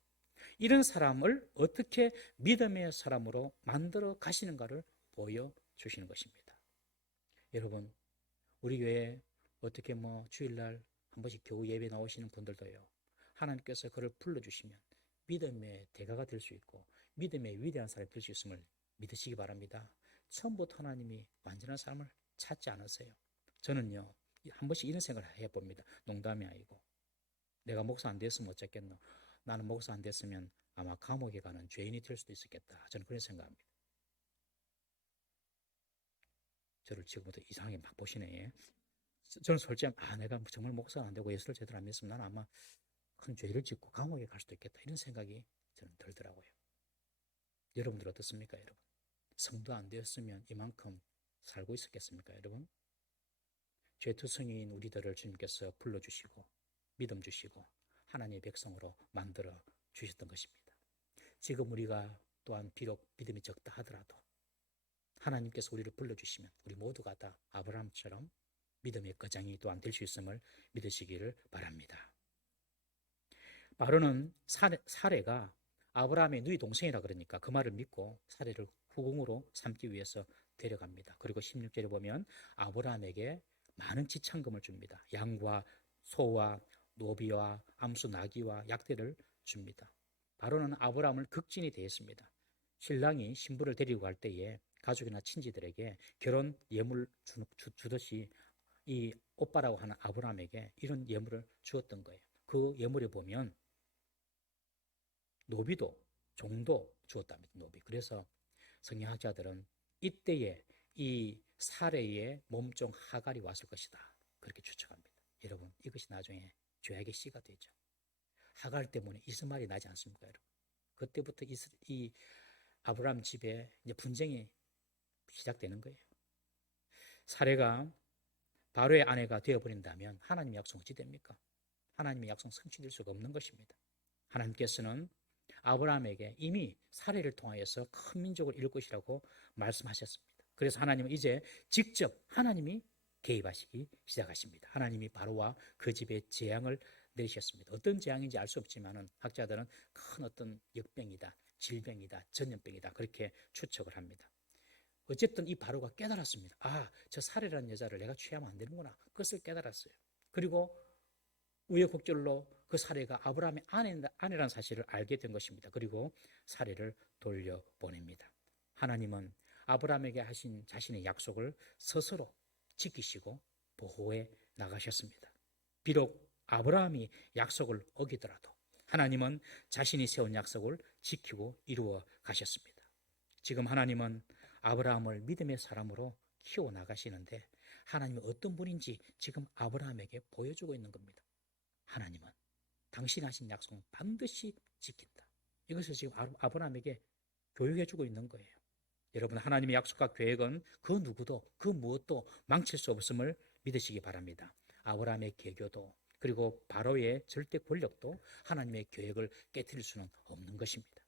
이런 사람을 어떻게 믿음의 사람으로 만들어 가시는가를 보여주시는 것입니다. 여러분, 우리 교회에 어떻게 주일날 한 번씩 교우 예배 나오시는 분들도요, 하나님께서 그를 불러주시면 믿음의 대가가 될 수 있고 믿음의 위대한 사람이 될 수 있음을 믿으시기 바랍니다. 처음부터 하나님이 완전한 사람을 찾지 않으세요. 저는요, 한 번씩 이런 생각을 해봅니다. 농담이 아니고 내가 목사 안 됐으면 어쩌겠노. 나는 목사 안 됐으면 아마 감옥에 가는 죄인이 될 수도 있었겠다. 저는 그런 생각합니다. 저를 지금부터 이상하게 막 보시네. 저는 솔직히 내가 정말 목사가 안 되고 예수를 제대로 안 믿으면 나는 아마 큰 죄를 짓고 감옥에 갈 수도 있겠다. 이런 생각이 저는 들더라고요. 여러분들 어떻습니까, 여러분? 성도 안 되었으면 이만큼 살고 있었겠습니까, 여러분? 죄투성이인 우리들을 주님께서 불러주시고 믿음 주시고 하나님의 백성으로 만들어 주셨던 것입니다. 지금 우리가 또한 비록 믿음이 적다 하더라도 하나님께서 우리를 불러주시면 우리 모두가 다 아브라함처럼 믿음의 거장이 또한 될 수 있음을 믿으시기를 바랍니다. 바로는 사레가 아브라함의 누이 동생이라 그러니까 그 말을 믿고 사레를 후궁으로 삼기 위해서 데려갑니다. 그리고 16절에 보면 아브라함에게 많은 지참금을 줍니다. 양과 소와 노비와 암수 나귀와 약대를 줍니다. 바로는 아브라함을 극진히 대했습니다. 신랑이 신부를 데리고 갈 때에 가족이나 친지들에게 결혼 예물 주듯이 이 오빠라고 하는 아브라함에게 이런 예물을 주었던 거예요. 그 예물에 보면 노비도 종도 주었답니다. 노비. 그래서 성경학자들은 이때에 이 사레의 몸종 하갈이 왔을 것이다. 그렇게 추측합니다. 여러분, 이것이 나중에 죄악의 씨가 되죠. 하갈 때문에 이스마엘이 나지 않습니까, 여러분? 그때부터 이 아브라함 집에 이제 분쟁이 시작되는 거예요. 사레가 바로의 아내가 되어버린다면 하나님의 약속 어찌 됩니까? 하나님의 약속 성취될 수가 없는 것입니다. 하나님께서는 아브라함에게 이미 사례를 통하여서 큰 민족을 이룰 것이라고 말씀하셨습니다. 그래서 하나님은 이제 직접 하나님이 개입하시기 시작하십니다. 하나님이 바로와 그 집에 재앙을 내리셨습니다. 어떤 재앙인지 알 수 없지만은 학자들은 큰 어떤 역병이다, 질병이다, 전염병이다 그렇게 추측을 합니다. 어쨌든 이 바로가 깨달았습니다. 아, 저 사례라는 여자를 내가 취하면 안 되는구나. 그것을 깨달았어요. 그리고 우여곡절로 그 사례가 아브라함의 아내라는 사실을 알게 된 것입니다. 그리고 사례를 돌려보냅니다. 하나님은 아브라함에게 하신 자신의 약속을 스스로 지키시고 보호해 나가셨습니다. 비록 아브라함이 약속을 어기더라도 하나님은 자신이 세운 약속을 지키고 이루어 가셨습니다. 지금 하나님은 아브라함을 믿음의 사람으로 키워나가시는데 하나님이 어떤 분인지 지금 아브라함에게 보여주고 있는 겁니다. 하나님은 당신이 하신 약속은 반드시 지킨다. 이것을 지금 아브라함에게 교육해주고 있는 거예요. 여러분, 하나님의 약속과 계획은 그 누구도 그 무엇도 망칠 수 없음을 믿으시기 바랍니다. 아브라함의 계교도 그리고 바로의 절대 권력도 하나님의 계획을 깨뜨릴 수는 없는 것입니다.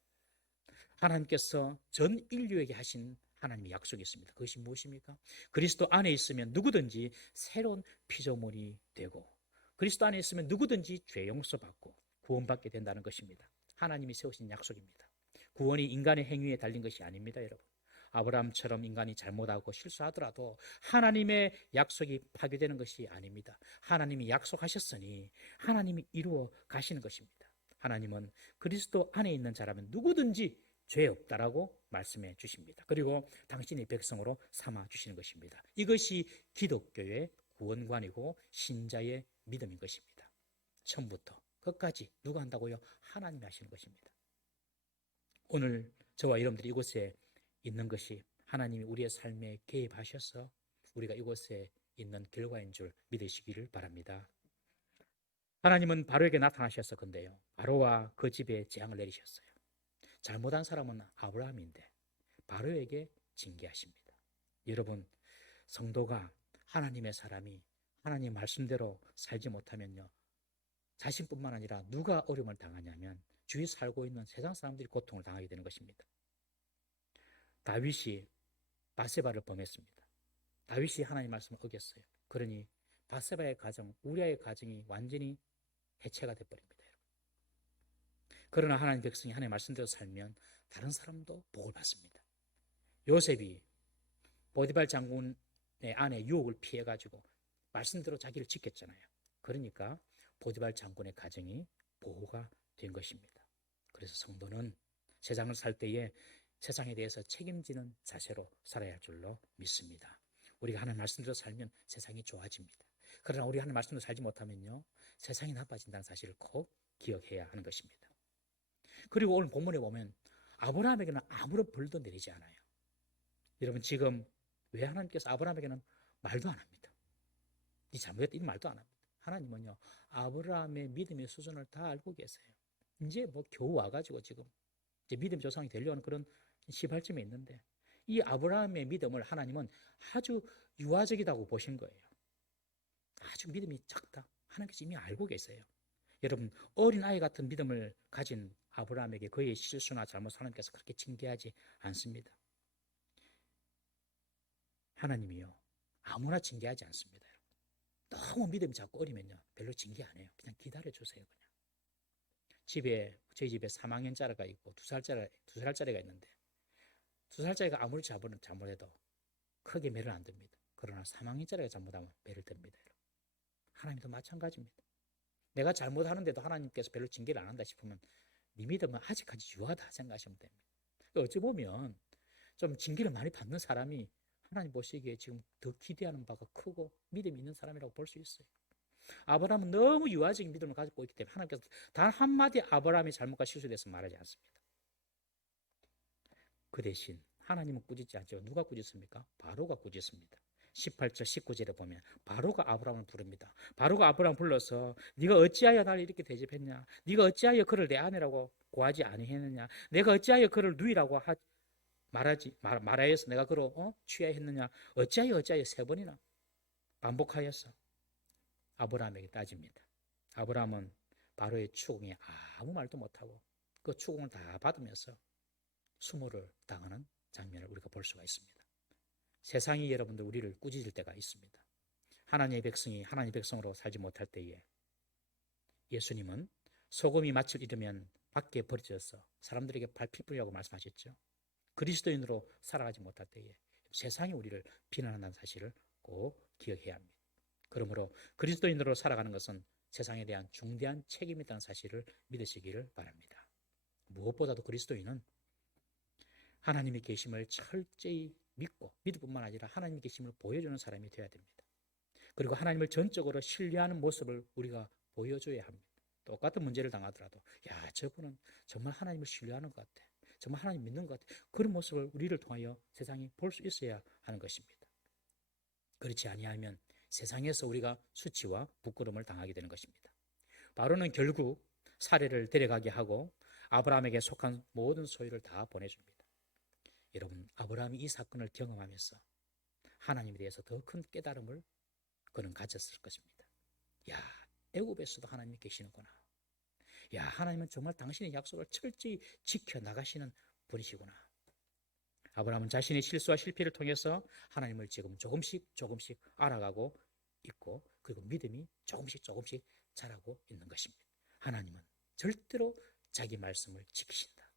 하나님께서 전 인류에게 하신 하나님의 약속이 있습니다. 그것이 무엇입니까? 그리스도 안에 있으면 누구든지 새로운 피조물이 되고 그리스도 안에 있으면 누구든지 죄 용서받고 구원받게 된다는 것입니다. 하나님이 세우신 약속입니다. 구원이 인간의 행위에 달린 것이 아닙니다, 여러분. 아브라함처럼 인간이 잘못하고 실수하더라도 하나님의 약속이 파괴되는 것이 아닙니다. 하나님이 약속하셨으니 하나님이 이루어 가시는 것입니다. 하나님은 그리스도 안에 있는 자라면 누구든지 죄 없다라고 말씀해 주십니다. 그리고 당신의 백성으로 삼아 주시는 것입니다. 이것이 기독교의 구원관이고 신자의 믿음인 것입니다. 처음부터 끝까지 누가 한다고요? 하나님이 하시는 것입니다. 오늘 저와 여러분들이 이곳에 있는 것이 하나님이 우리의 삶에 개입하셔서 우리가 이곳에 있는 결과인 줄 믿으시기를 바랍니다. 하나님은 바로에게 나타나셔서 근데요, 바로와 그 집에 재앙을 내리셨어요. 잘못한 사람은 아브라함인데 바로에게 징계하십니다. 여러분, 성도가 하나님의 사람이 하나님 말씀대로 살지 못하면요, 자신뿐만 아니라 누가 어려움을 당하냐면 주위에 살고 있는 세상 사람들이 고통을 당하게 되는 것입니다. 다윗이 밧세바를 범했습니다. 다윗이 하나님 말씀을 어겼어요. 그러니 밧세바의 가정, 우리아의 가정이 완전히 해체가 돼버립니다. 그러나 하나님 백성이 하나님 말씀대로 살면 다른 사람도 복을 받습니다. 요셉이 보디발 장군의 아내 유혹을 피해가지고 말씀대로 자기를 지켰잖아요. 그러니까 보디발 장군의 가정이 보호가 된 것입니다. 그래서 성도는 세상을 살 때에 세상에 대해서 책임지는 자세로 살아야 할 줄로 믿습니다. 우리가 하나님 말씀대로 살면 세상이 좋아집니다. 그러나 우리 하나님 말씀대로 살지 못하면요, 세상이 나빠진다는 사실을 꼭 기억해야 하는 것입니다. 그리고 오늘 본문에 보면 아브라함에게는 아무런 벌도 내리지 않아요. 여러분, 지금 왜 하나님께서 아브라함에게는 말도 안 합니다. 네 잘못했다 이 말도 안 합니다. 하나님은요, 아브라함의 믿음의 수준을 다 알고 계세요. 이제 뭐 겨우 와가지고 지금 이제 믿음 조상이 되려는 그런 시발점에 있는데 이 아브라함의 믿음을 하나님은 아주 유아적이라고 보신 거예요. 아주 믿음이 작다. 하나님께서 이미 알고 계세요. 여러분, 어린아이 같은 믿음을 가진 아브라함에게 그의 실수나 잘못을 하나님께서 그렇게 징계하지 않습니다. 하나님이요, 아무나 징계하지 않습니다. 너무 믿음이 자꾸 어리면요, 별로 징계 안 해요. 그냥 기다려주세요. 그냥 저희 집에 3학년짜리가 있고 2살짜리가 있는데 2살짜리가 아무리 잘못해도 크게 매를 안 듭니다. 그러나 3학년짜리가 잘못하면 매를 듭니다. 하나님도 마찬가지입니다. 내가 잘못하는데도 하나님께서 별로 징계를 안 한다 싶으면 네 믿음은 아직까지 유하다 생각하시면 됩니다. 어찌 보면 좀 징계를 많이 받는 사람이 하나님 보시기에 지금 더 기대하는 바가 크고 믿음이 있는 사람이라고 볼 수 있어요. 아브라함은 너무 유아적인 믿음을 가지고 있기 때문에 하나님께서 단 한마디 아브라함의 잘못과 실수에 대해서 말하지 않습니다. 그 대신 하나님은 꾸짖지 않죠. 누가 꾸짖습니까? 바로가 꾸짖습니다. 18절 19절에 보면 바로가 아브라함을 부릅니다. 바로가 아브라함 불러서 네가 어찌하여 나를 이렇게 대접했냐? 네가 어찌하여 그를 내 아내라고 고하지 아니했느냐? 내가 어찌하여 그를 누이라고 말하여서 내가 그를 취하했느냐? 어찌하여 3번이나 반복하였어. 아브라함에게 따집니다. 아브라함은 바로의 추궁에 아무 말도 못하고 그 추궁을 다 받으면서 수모를 당하는 장면을 우리가 볼 수가 있습니다. 세상이 여러분들 우리를 꾸짖을 때가 있습니다. 하나님의 백성이 하나님의 백성으로 살지 못할 때에 예수님은 소금이 맛을 잃으면 밖에 버려져서 사람들에게 밟힐 뿐이라고 말씀하셨죠. 그리스도인으로 살아가지 못할 때에 세상이 우리를 비난한다는 사실을 꼭 기억해야 합니다. 그러므로 그리스도인으로 살아가는 것은 세상에 대한 중대한 책임이 있다는 사실을 믿으시기를 바랍니다. 무엇보다도 그리스도인은 하나님의 계심을 철저히 믿고 믿을 뿐만 아니라 하나님의 계심을 보여주는 사람이 되어야 됩니다. 그리고 하나님을 전적으로 신뢰하는 모습을 우리가 보여줘야 합니다. 똑같은 문제를 당하더라도 야, 저분은 정말 하나님을 신뢰하는 것 같아. 정말 하나님 믿는 것 같아. 그런 모습을 우리를 통하여 세상이 볼 수 있어야 하는 것입니다. 그렇지 아니하면 세상에서 우리가 수치와 부끄러움을 당하게 되는 것입니다. 바로는 결국 사례를 데려가게 하고 아브라함에게 속한 모든 소유를 다 보내줍니다. 여러분, 아브라함이 이 사건을 경험하면서 하나님에 대해서 더 큰 깨달음을 그는 가졌을 것입니다. 야, 애굽에서도 하나님이 계시는구나. 야, 하나님은 정말 당신의 약속을 철저히 지켜나가시는 분이시구나. 아브라함은 자신의 실수와 실패를 통해서 하나님을 지금 조금씩 알아가고 있고, 그리고 믿음이 조금씩 자라고 있는 것입니다. 하나님은 절대로 자기 말씀을 지키신다.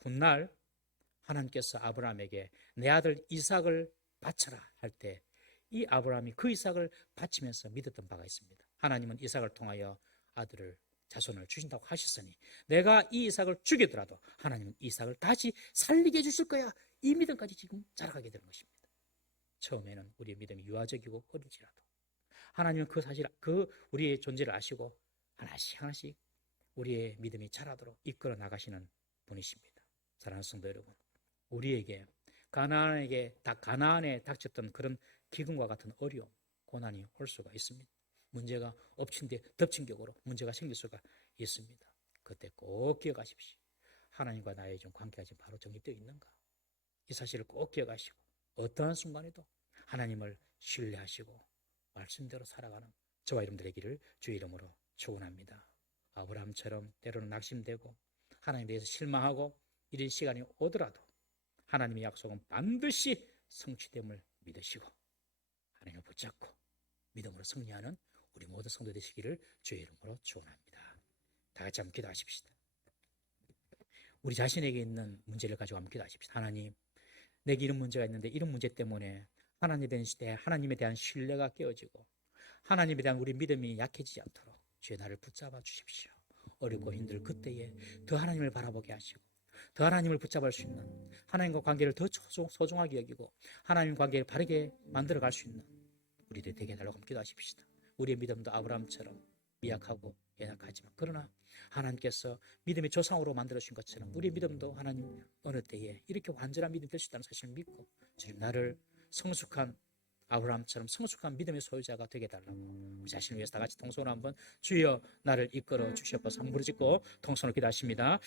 훗날 하나님께서 아브라함에게 내 아들 이삭을 바쳐라 할 때 이 아브라함이 그 이삭을 바치면서 믿었던 바가 있습니다. 하나님은 이삭을 통하여 아들을 자손을 주신다고 하셨으니 내가 이 이삭을 죽이더라도 하나님은 이삭을 다시 살리게 해주실 거야. 이 믿음까지 지금 자라가게 되는 것입니다. 처음에는 우리의 믿음이 유아적이고 어릴지라도 하나님은 그 사실, 우리의 존재를 아시고 하나씩 우리의 믿음이 자라도록 이끌어 나가시는 분이십니다. 사랑하는 성도 여러분, 우리에게 가나안에 닥쳤던 그런 기근과 같은 어려움, 고난이 올 수가 있습니다. 문제가 엎친 데 덮친 격으로 문제가 생길 수가 있습니다. 그때 꼭 기억하십시오. 하나님과 나의 좀 관계가 지금 바로 정립되어 있는가? 이 사실을 꼭 기억하시고 어떠한 순간에도 하나님을 신뢰하시고 말씀대로 살아가는 저와 여러분 되기를 주의 이름으로 축원합니다. 아브라함처럼 때로는 낙심되고 하나님에 대해서 실망하고 이런 시간이 오더라도 하나님의 약속은 반드시 성취됨을 믿으시고 하나님을 붙잡고 믿음으로 승리하는 우리 모든 성도 되시기를 주의 이름으로 축원합니다. 다 같이 한번 기도하십시다. 우리 자신에게 있는 문제를 가지고 한번 기도하십시다. 하나님, 내게 이런 문제가 있는데 이런 문제 때문에 하나님에 대한 신뢰가 깨어지고 하나님에 대한 우리 믿음이 약해지지 않도록 주의 나를 붙잡아 주십시오. 어렵고 힘들 그때에 더 하나님을 바라보게 하시고 더 하나님을 붙잡을 수 있는, 하나님과 관계를 더 소중하게 여기고 하나님 관계를 바르게 만들어갈 수 있는 우리들 되게 해달라고 기도하십시다. 우리의 믿음도 아브라함처럼 미약하고 연약하지만 그러나 하나님께서 믿음의 조상으로 만들어주신 것처럼 우리의 믿음도 하나님 어느 때에 이렇게 완전한 믿음이 될 수 있다는 사실을 믿고 주님 나를 성숙한 아브라함처럼 성숙한 믿음의 소유자가 되게 해달라고 우리 자신을 위해서 다 같이 통성으로 한번 주여 나를 이끌어 주시옵소서 한번 부르짖고 통성으로 기도하십니다.